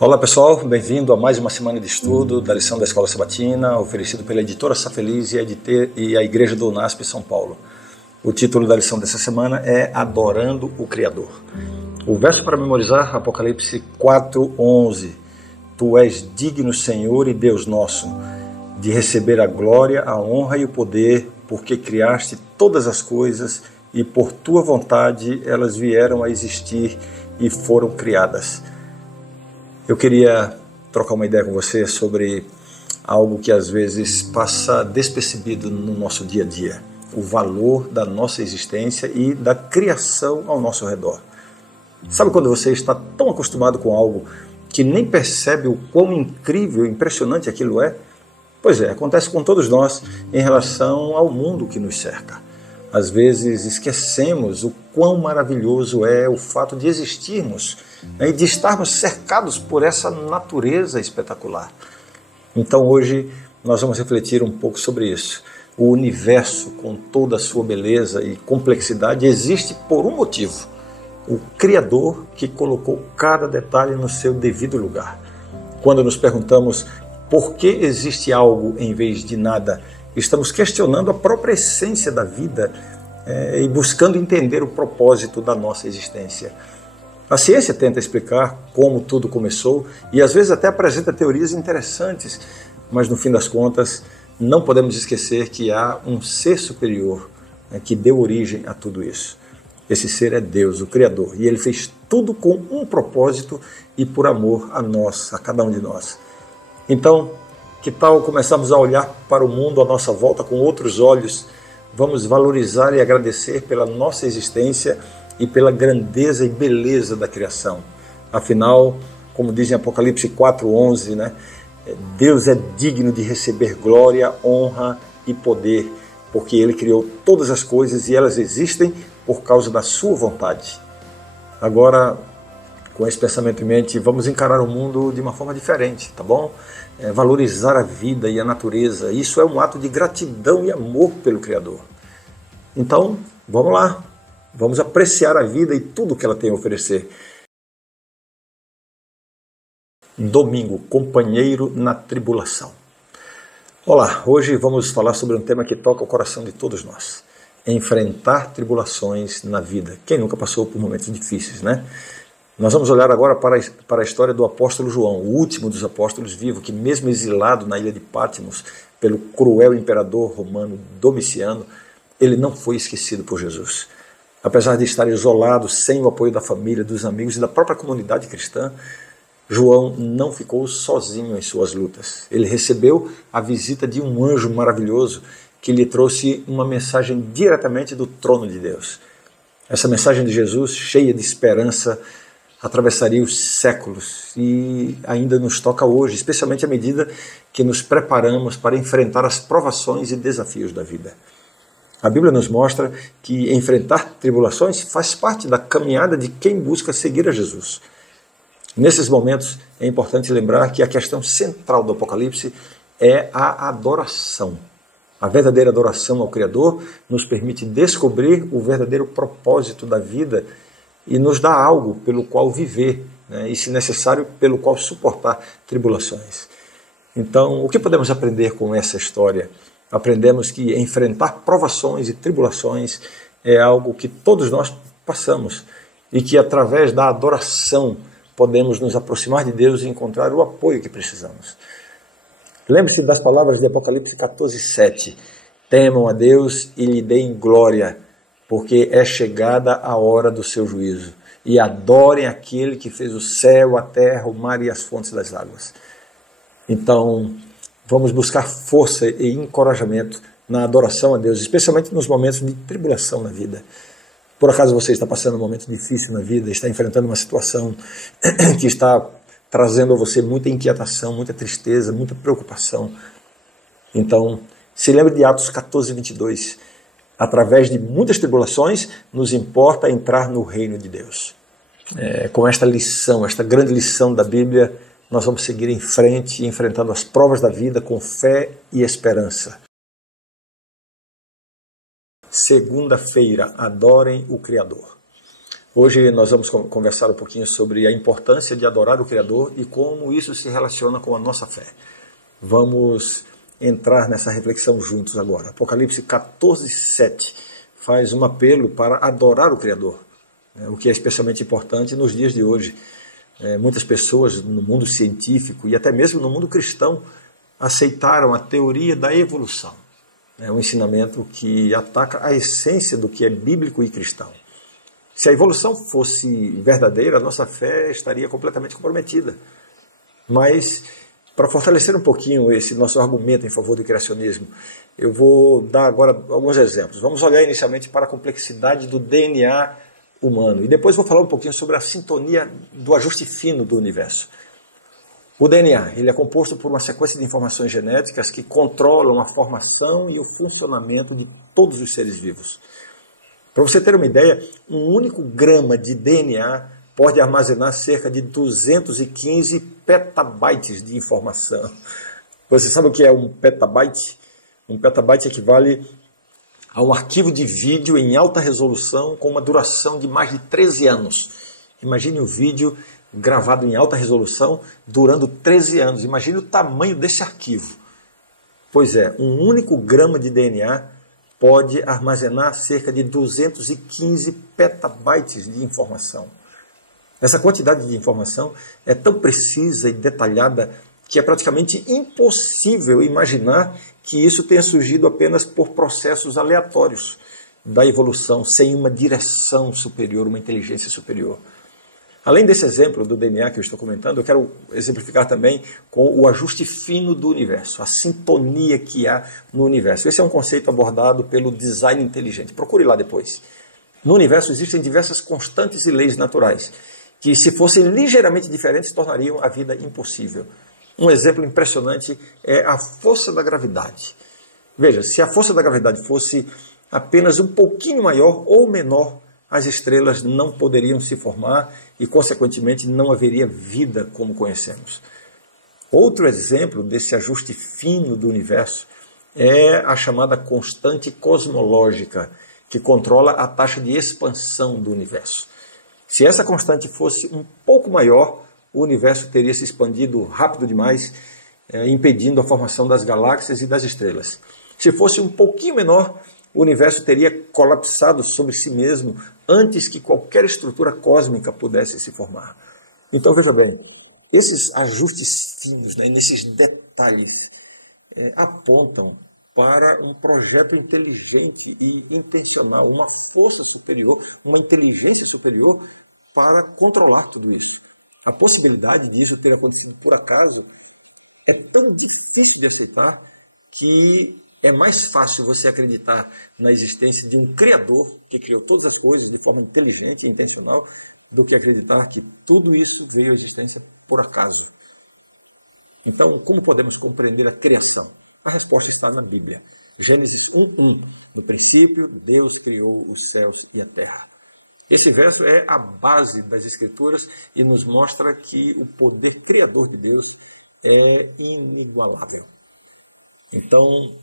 Olá pessoal, bem-vindo a mais uma semana de estudo da lição da Escola Sabatina, oferecido pela editora Sá Feliz e a Igreja do UNASP São Paulo. O título da lição dessa semana é Adorando o Criador. O verso para memorizar, Apocalipse 4:11. Tu és digno, Senhor e Deus nosso, de receber a glória, a honra e o poder, porque criaste todas as coisas e por tua vontade elas vieram a existir e foram criadas. Eu queria trocar uma ideia com você sobre algo que às vezes passa despercebido no nosso dia a dia. O valor da nossa existência e da criação ao nosso redor. Sabe quando você está tão acostumado com algo que nem percebe o quão incrível e impressionante aquilo é? Pois é, acontece com todos nós em relação ao mundo que nos cerca. Às vezes esquecemos o quão maravilhoso é o fato de existirmos, e de estarmos cercados por essa natureza espetacular. Então hoje nós vamos refletir um pouco sobre isso. O universo, com toda a sua beleza e complexidade, existe por um motivo: o Criador que colocou cada detalhe no seu devido lugar. Quando nos perguntamos por que existe algo em vez de nada, estamos questionando a própria essência da vida e buscando entender o propósito da nossa existência. A ciência tenta explicar como tudo começou e às vezes até apresenta teorias interessantes, mas no fim das contas não podemos esquecer que há um ser superior que deu origem a tudo isso. Esse ser é Deus, o Criador, e Ele fez tudo com um propósito e por amor a nós, a cada um de nós. Então, que tal começarmos a olhar para o mundo à nossa volta com outros olhos? Vamos valorizar e agradecer pela nossa existência e pela grandeza e beleza da criação. Afinal, como diz em Apocalipse 4:11, Deus é digno de receber glória, honra e poder, porque Ele criou todas as coisas e elas existem por causa da sua vontade. Agora, com esse pensamento em mente, vamos encarar o mundo de uma forma diferente, tá bom? Valorizar a vida e a natureza, isso é um ato de gratidão e amor pelo Criador. Então, vamos lá. Vamos apreciar a vida e tudo que ela tem a oferecer. Domingo, companheiro na tribulação. Olá, hoje vamos falar sobre um tema que toca o coração de todos nós. Enfrentar tribulações na vida. Quem nunca passou por momentos difíceis, né? Nós vamos olhar agora para a história do apóstolo João, o último dos apóstolos vivos, que mesmo exilado na ilha de Patmos pelo cruel imperador romano Domiciano, ele não foi esquecido por Jesus. Apesar de estar isolado, sem o apoio da família, dos amigos e da própria comunidade cristã, João não ficou sozinho em suas lutas. Ele recebeu a visita de um anjo maravilhoso que lhe trouxe uma mensagem diretamente do trono de Deus. Essa mensagem de Jesus, cheia de esperança, atravessaria os séculos e ainda nos toca hoje, especialmente à medida que nos preparamos para enfrentar as provações e desafios da vida. A Bíblia nos mostra que enfrentar tribulações faz parte da caminhada de quem busca seguir a Jesus. Nesses momentos é importante lembrar que a questão central do Apocalipse é a adoração. A verdadeira adoração ao Criador nos permite descobrir o verdadeiro propósito da vida e nos dá algo pelo qual viver, e, se necessário, pelo qual suportar tribulações. Então, o que podemos aprender com essa história? Aprendemos que enfrentar provações e tribulações é algo que todos nós passamos e que através da adoração podemos nos aproximar de Deus e encontrar o apoio que precisamos. Lembre-se das palavras de Apocalipse 14:7. Temam a Deus e lhe deem glória, porque é chegada a hora do seu juízo. E adorem aquele que fez o céu, a terra, o mar e as fontes das águas. Então, vamos buscar força e encorajamento na adoração a Deus, especialmente nos momentos de tribulação na vida. Por acaso você está passando um momento difícil na vida, está enfrentando uma situação que está trazendo a você muita inquietação, muita tristeza, muita preocupação. Então, se lembre de Atos 14:22. Através de muitas tribulações, nos importa entrar no reino de Deus. Com esta lição, esta grande lição da Bíblia, nós vamos seguir em frente, enfrentando as provas da vida com fé e esperança. Segunda-feira, adorem o Criador. Hoje nós vamos conversar um pouquinho sobre a importância de adorar o Criador e como isso se relaciona com a nossa fé. Vamos entrar nessa reflexão juntos agora. Apocalipse 14:7 faz um apelo para adorar o Criador, o que é especialmente importante nos dias de hoje. Muitas pessoas no mundo científico e até mesmo no mundo cristão aceitaram a teoria da evolução. É um ensinamento que ataca a essência do que é bíblico e cristão. Se a evolução fosse verdadeira, a nossa fé estaria completamente comprometida. Mas, para fortalecer um pouquinho esse nosso argumento em favor do criacionismo, eu vou dar agora alguns exemplos. Vamos olhar inicialmente para a complexidade do DNA humano e depois vou falar um pouquinho sobre a sintonia do ajuste fino do universo. O DNA ele é composto por uma sequência de informações genéticas que controlam a formação e o funcionamento de todos os seres vivos. Para você ter uma ideia, um único grama de DNA pode armazenar cerca de 215 petabytes de informação. Você sabe o que é um petabyte? Um petabyte equivale a um arquivo de vídeo em alta resolução com uma duração de mais de 13 anos. Imagine um vídeo gravado em alta resolução durando 13 anos. Imagine o tamanho desse arquivo. Pois é, um único grama de DNA pode armazenar cerca de 215 petabytes de informação. Essa quantidade de informação é tão precisa e detalhada que é praticamente impossível imaginar que isso tenha surgido apenas por processos aleatórios da evolução, sem uma direção superior, uma inteligência superior. Além desse exemplo do DNA que eu estou comentando, eu quero exemplificar também com o ajuste fino do universo, a sintonia que há no universo. Esse é um conceito abordado pelo design inteligente. Procure lá depois. No universo existem diversas constantes e leis naturais, que se fossem ligeiramente diferentes, tornariam a vida impossível. Um exemplo impressionante é a força da gravidade. Veja, se a força da gravidade fosse apenas um pouquinho maior ou menor, as estrelas não poderiam se formar e, consequentemente, não haveria vida como conhecemos. Outro exemplo desse ajuste fino do universo é a chamada constante cosmológica, que controla a taxa de expansão do universo. Se essa constante fosse um pouco maior, o universo teria se expandido rápido demais, impedindo a formação das galáxias e das estrelas. Se fosse um pouquinho menor, o universo teria colapsado sobre si mesmo antes que qualquer estrutura cósmica pudesse se formar. Então veja bem, esses ajustes finos, nesses detalhes, apontam para um projeto inteligente e intencional, uma força superior, uma inteligência superior para controlar tudo isso. A possibilidade disso ter acontecido por acaso é tão difícil de aceitar que é mais fácil você acreditar na existência de um Criador que criou todas as coisas de forma inteligente e intencional do que acreditar que tudo isso veio à existência por acaso. Então, como podemos compreender a criação? A resposta está na Bíblia. Gênesis 1:1. No princípio, Deus criou os céus e a terra. Esse verso é a base das Escrituras e nos mostra que o poder criador de Deus é inigualável. Então,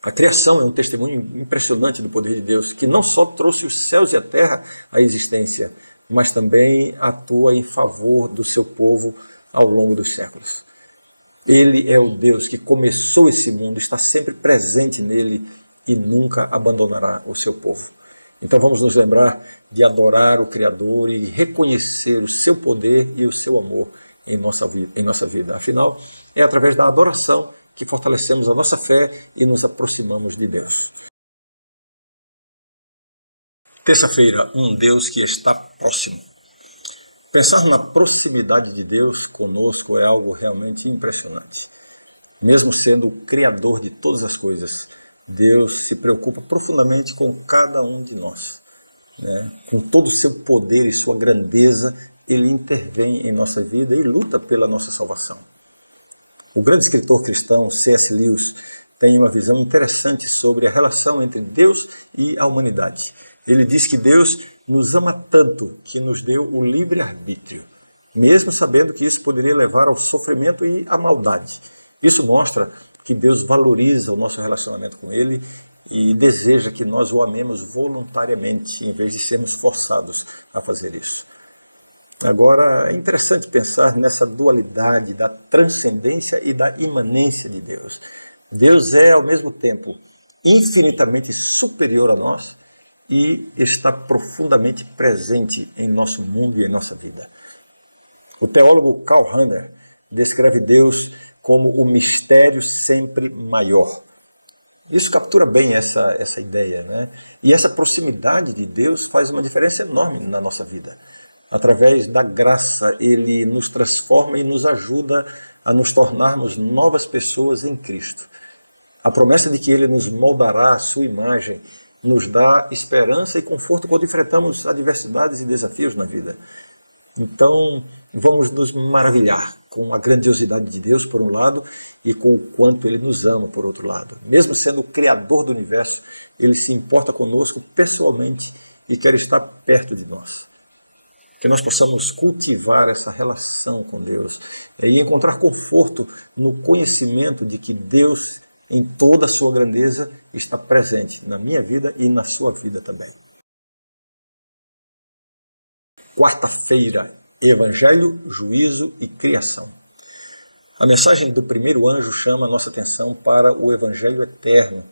a criação é um testemunho impressionante do poder de Deus, que não só trouxe os céus e a terra à existência, mas também atua em favor do seu povo ao longo dos séculos. Ele é o Deus que começou esse mundo, está sempre presente nele e nunca abandonará o seu povo. Então vamos nos lembrar de adorar o Criador e reconhecer o seu poder e o seu amor em nossa vida. Afinal, é através da adoração que fortalecemos a nossa fé e nos aproximamos de Deus. Terça-feira, um Deus que está próximo. Pensar na proximidade de Deus conosco é algo realmente impressionante. Mesmo sendo o Criador de todas as coisas, Deus se preocupa profundamente com cada um de nós. Com todo o seu poder e sua grandeza, Ele intervém em nossa vida e luta pela nossa salvação. O grande escritor cristão C.S. Lewis tem uma visão interessante sobre a relação entre Deus e a humanidade. Ele diz que Deus nos ama tanto que nos deu o livre-arbítrio, mesmo sabendo que isso poderia levar ao sofrimento e à maldade. Isso mostra que Deus valoriza o nosso relacionamento com Ele e deseja que nós o amemos voluntariamente, em vez de sermos forçados a fazer isso. Agora, é interessante pensar nessa dualidade da transcendência e da imanência de Deus. Deus é, ao mesmo tempo, infinitamente superior a nós e está profundamente presente em nosso mundo e em nossa vida. O teólogo Karl Rahner descreve Deus como o mistério sempre maior. Isso captura bem essa ideia, né? E essa proximidade de Deus faz uma diferença enorme na nossa vida. Através da graça, Ele nos transforma e nos ajuda a nos tornarmos novas pessoas em Cristo. A promessa de que Ele nos moldará à sua imagem nos dá esperança e conforto quando enfrentamos adversidades e desafios na vida. Então, vamos nos maravilhar com a grandiosidade de Deus, por um lado, e com o quanto Ele nos ama, por outro lado. Mesmo sendo o Criador do universo, Ele se importa conosco pessoalmente e quer estar perto de nós. Que nós possamos cultivar essa relação com Deus e encontrar conforto no conhecimento de que Deus, em toda a sua grandeza, está presente na minha vida e na sua vida também. Quarta-feira, Evangelho, Juízo e Criação. A mensagem do primeiro anjo chama a nossa atenção para o Evangelho eterno,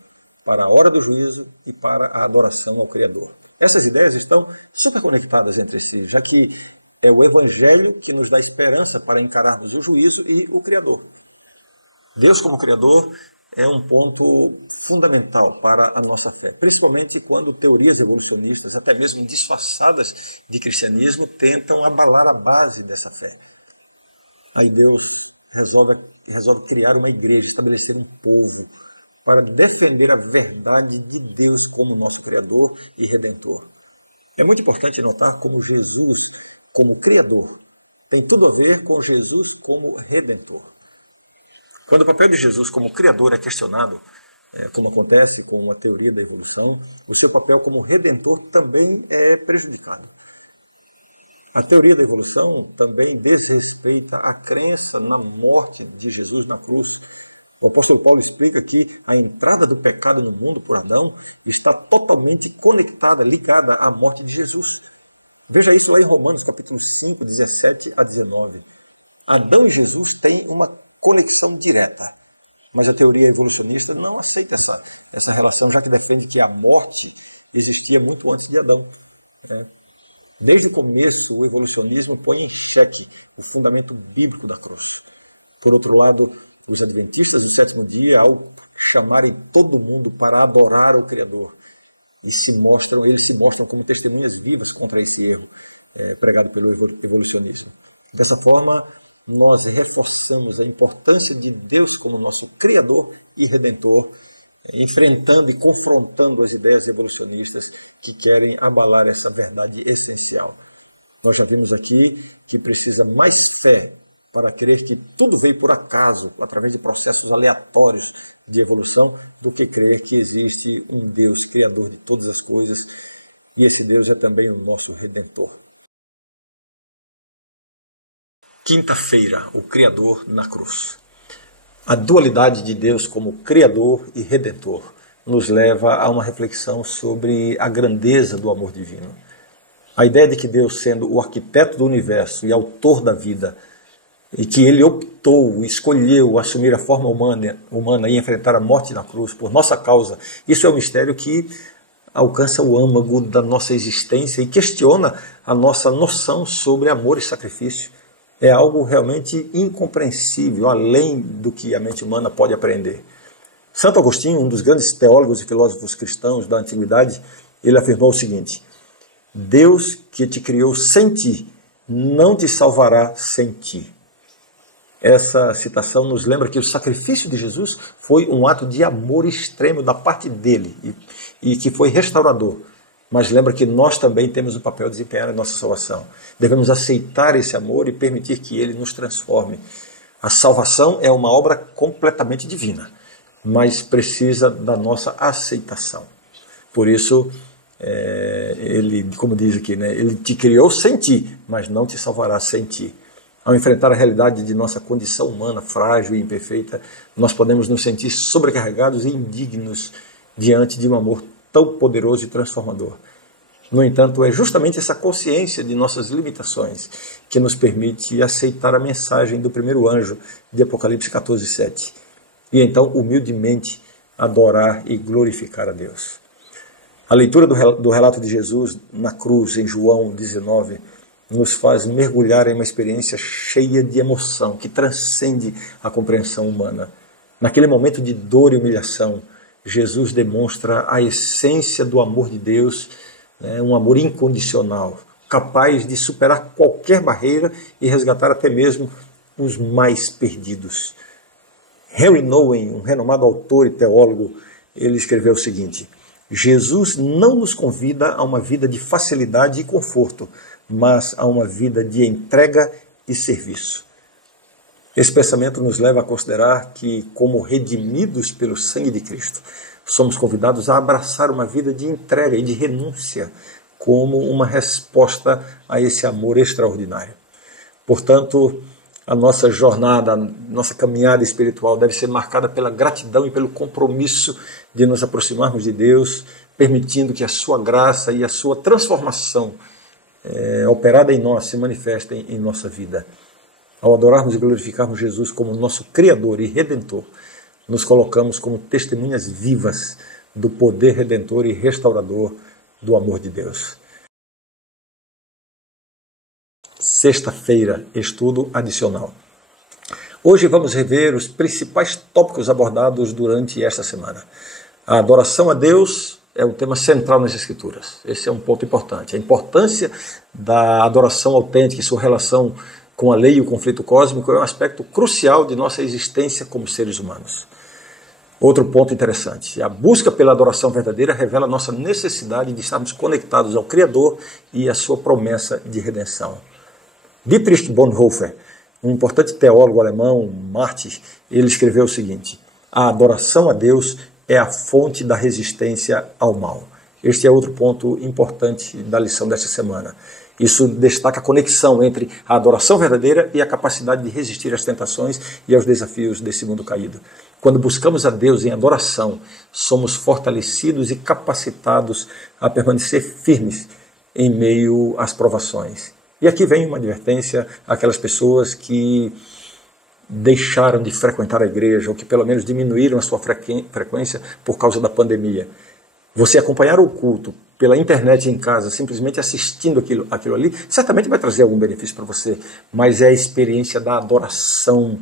para a hora do juízo e para a adoração ao Criador. Essas ideias estão super conectadas entre si, já que é o Evangelho que nos dá esperança para encararmos o juízo e o Criador. Deus como Criador é um ponto fundamental para a nossa fé, principalmente quando teorias evolucionistas, até mesmo disfarçadas de cristianismo, tentam abalar a base dessa fé. Aí Deus resolve criar uma igreja, estabelecer um povo para defender a verdade de Deus como nosso Criador e Redentor. É muito importante notar como Jesus, como Criador, tem tudo a ver com Jesus como Redentor. Quando o papel de Jesus como Criador é questionado, como acontece com a teoria da evolução, o seu papel como Redentor também é prejudicado. A teoria da evolução também desrespeita a crença na morte de Jesus na cruz. O apóstolo Paulo explica que a entrada do pecado no mundo por Adão está totalmente conectada, ligada à morte de Jesus. Veja isso lá em Romanos capítulo 5, 17 a 19. Adão e Jesus têm uma conexão direta, mas a teoria evolucionista não aceita essa relação, já que defende que a morte existia muito antes de Adão. Desde o começo, o evolucionismo põe em xeque o fundamento bíblico da cruz. Por outro lado, os adventistas do sétimo dia, ao chamarem todo mundo para adorar o Criador, eles se mostram como testemunhas vivas contra esse erro pregado pelo evolucionismo. Dessa forma, nós reforçamos a importância de Deus como nosso Criador e Redentor, enfrentando e confrontando as ideias evolucionistas que querem abalar essa verdade essencial. Nós já vimos aqui que precisa mais fé para crer que tudo veio por acaso, através de processos aleatórios de evolução, do que crer que existe um Deus criador de todas as coisas, e esse Deus é também o nosso Redentor. Quinta-feira, o Criador na cruz. A dualidade de Deus como Criador e Redentor nos leva a uma reflexão sobre a grandeza do amor divino. A ideia de que Deus, sendo o arquiteto do universo e autor da vida, e que Ele optou, escolheu assumir a forma humana e enfrentar a morte na cruz por nossa causa, isso é um mistério que alcança o âmago da nossa existência e questiona a nossa noção sobre amor e sacrifício. É algo realmente incompreensível, além do que a mente humana pode aprender. Santo Agostinho, um dos grandes teólogos e filósofos cristãos da antiguidade, ele afirmou o seguinte: Deus que te criou sem ti, não te salvará sem ti. Essa citação nos lembra que o sacrifício de Jesus foi um ato de amor extremo da parte dele e que foi restaurador. Mas lembra que nós também temos o papel de desempenhar a nossa salvação. Devemos aceitar esse amor e permitir que ele nos transforme. A salvação é uma obra completamente divina, mas precisa da nossa aceitação. Por isso, ele, como diz aqui, ele te criou sem ti, mas não te salvará sem ti. Ao enfrentar a realidade de nossa condição humana, frágil e imperfeita, nós podemos nos sentir sobrecarregados e indignos diante de um amor tão poderoso e transformador. No entanto, é justamente essa consciência de nossas limitações que nos permite aceitar a mensagem do primeiro anjo de Apocalipse 14:7 e então, humildemente, adorar e glorificar a Deus. A leitura do relato de Jesus na cruz, em João 19, nos faz mergulhar em uma experiência cheia de emoção, que transcende a compreensão humana. Naquele momento de dor e humilhação, Jesus demonstra a essência do amor de Deus, um amor incondicional, capaz de superar qualquer barreira e resgatar até mesmo os mais perdidos. Henry Nouwen, um renomado autor e teólogo, ele escreveu o seguinte: Jesus não nos convida a uma vida de facilidade e conforto, mas a uma vida de entrega e serviço. Esse pensamento nos leva a considerar que, como redimidos pelo sangue de Cristo, somos convidados a abraçar uma vida de entrega e de renúncia como uma resposta a esse amor extraordinário. Portanto, a nossa jornada, a nossa caminhada espiritual deve ser marcada pela gratidão e pelo compromisso de nos aproximarmos de Deus, permitindo que a sua graça e a sua transformação operada em nós se manifestem em nossa vida. Ao adorarmos e glorificarmos Jesus como nosso Criador e Redentor, nos colocamos como testemunhas vivas do poder redentor e restaurador do amor de Deus. Sexta-feira, estudo adicional. Hoje vamos rever os principais tópicos abordados durante esta semana. A adoração a Deus é um tema central nas Escrituras. Esse é um ponto importante. A importância da adoração autêntica e sua relação com a lei e o conflito cósmico é um aspecto crucial de nossa existência como seres humanos. Outro ponto interessante: a busca pela adoração verdadeira revela a nossa necessidade de estarmos conectados ao Criador e à sua promessa de redenção. Dietrich Bonhoeffer, um importante teólogo alemão, mártir, ele escreveu o seguinte: a adoração a Deus é a fonte da resistência ao mal. Este é outro ponto importante da lição desta semana. Isso destaca a conexão entre a adoração verdadeira e a capacidade de resistir às tentações e aos desafios desse mundo caído. Quando buscamos a Deus em adoração, somos fortalecidos e capacitados a permanecer firmes em meio às provações. E aqui vem uma advertência àquelas pessoas que deixaram de frequentar a igreja, ou que pelo menos diminuíram a sua frequência por causa da pandemia. Você acompanhar o culto pela internet em casa, simplesmente assistindo aquilo ali, certamente vai trazer algum benefício para você, mas é a experiência da adoração,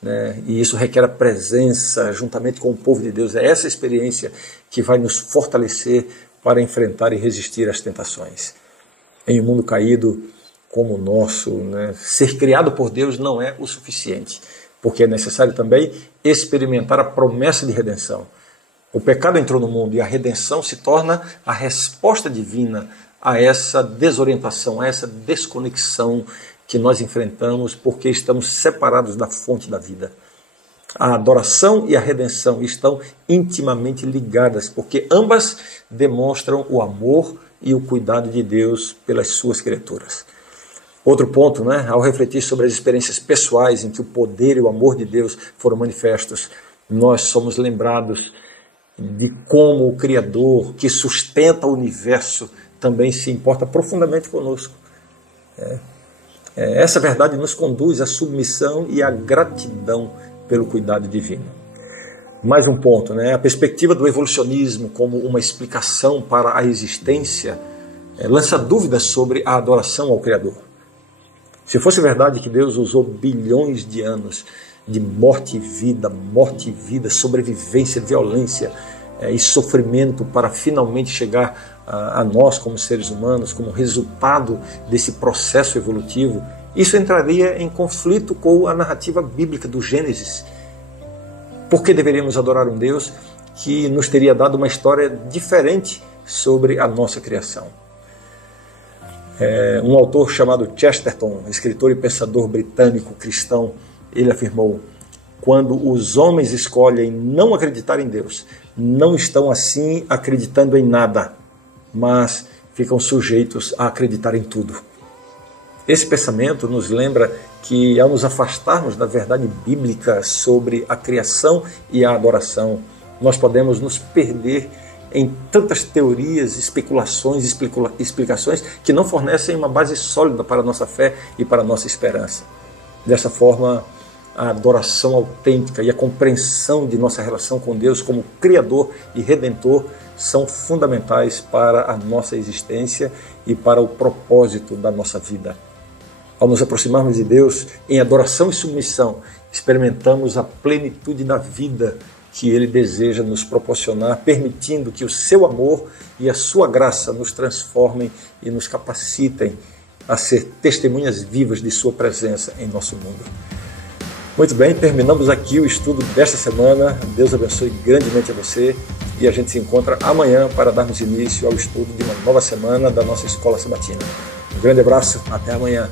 né? E isso requer a presença juntamente com o povo de Deus. É essa experiência que vai nos fortalecer para enfrentar e resistir às tentações. Em um mundo caído como o nosso, né, ser criado por Deus não é o suficiente, porque é necessário também experimentar a promessa de redenção. O pecado entrou no mundo e a redenção se torna a resposta divina a essa desorientação, a essa desconexão que nós enfrentamos porque estamos separados da fonte da vida. A adoração e a redenção estão intimamente ligadas, porque ambas demonstram o amor e o cuidado de Deus pelas suas criaturas. Outro ponto, né, ao refletir sobre as experiências pessoais em que o poder e o amor de Deus foram manifestos, nós somos lembrados de como o Criador, que sustenta o universo, também se importa profundamente conosco. Essa verdade nos conduz à submissão e à gratidão pelo cuidado divino. Mais um ponto, né? A perspectiva do evolucionismo como uma explicação para a existência lança dúvidas sobre a adoração ao Criador. Se fosse verdade que Deus usou bilhões de anos de morte e vida, sobrevivência, violência e sofrimento para finalmente chegar a nós como seres humanos, como resultado desse processo evolutivo, isso entraria em conflito com a narrativa bíblica do Gênesis. Por que deveríamos adorar um Deus que nos teria dado uma história diferente sobre a nossa criação? Um autor chamado Chesterton, escritor e pensador britânico cristão, ele afirmou: quando os homens escolhem não acreditar em Deus, não estão assim acreditando em nada, mas ficam sujeitos a acreditar em tudo. Esse pensamento nos lembra que, ao nos afastarmos da verdade bíblica sobre a criação e a adoração, Nós podemos nos perder em tantas teorias, especulações, explicações que não fornecem uma base sólida para a nossa fé e para a nossa esperança. Dessa forma, a adoração autêntica e a compreensão de nossa relação com Deus como Criador e Redentor são fundamentais para a nossa existência e para o propósito da nossa vida. Ao nos aproximarmos de Deus em adoração e submissão, experimentamos a plenitude da vida que Ele deseja nos proporcionar, permitindo que o seu amor e a sua graça nos transformem e nos capacitem a ser testemunhas vivas de sua presença em nosso mundo. Muito bem, terminamos aqui o estudo desta semana. Deus abençoe grandemente a você e a gente se encontra amanhã para darmos início ao estudo de uma nova semana da nossa Escola Sabatina. Um grande abraço, até amanhã.